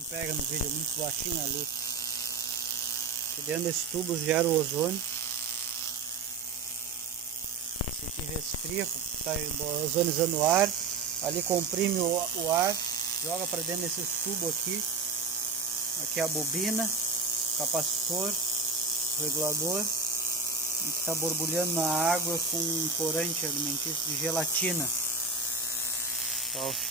Não pega no vídeo, é muito baixinho a luz. Aqui dentro desse tubo gera o ozônio. Esse aqui resfria, está ozonizando o ar. Ali comprime o ar, joga para dentro desses tubos aqui. Aqui é a bobina, capacitor, regulador. E que está borbulhando na água com um corante alimentício de gelatina. Tá.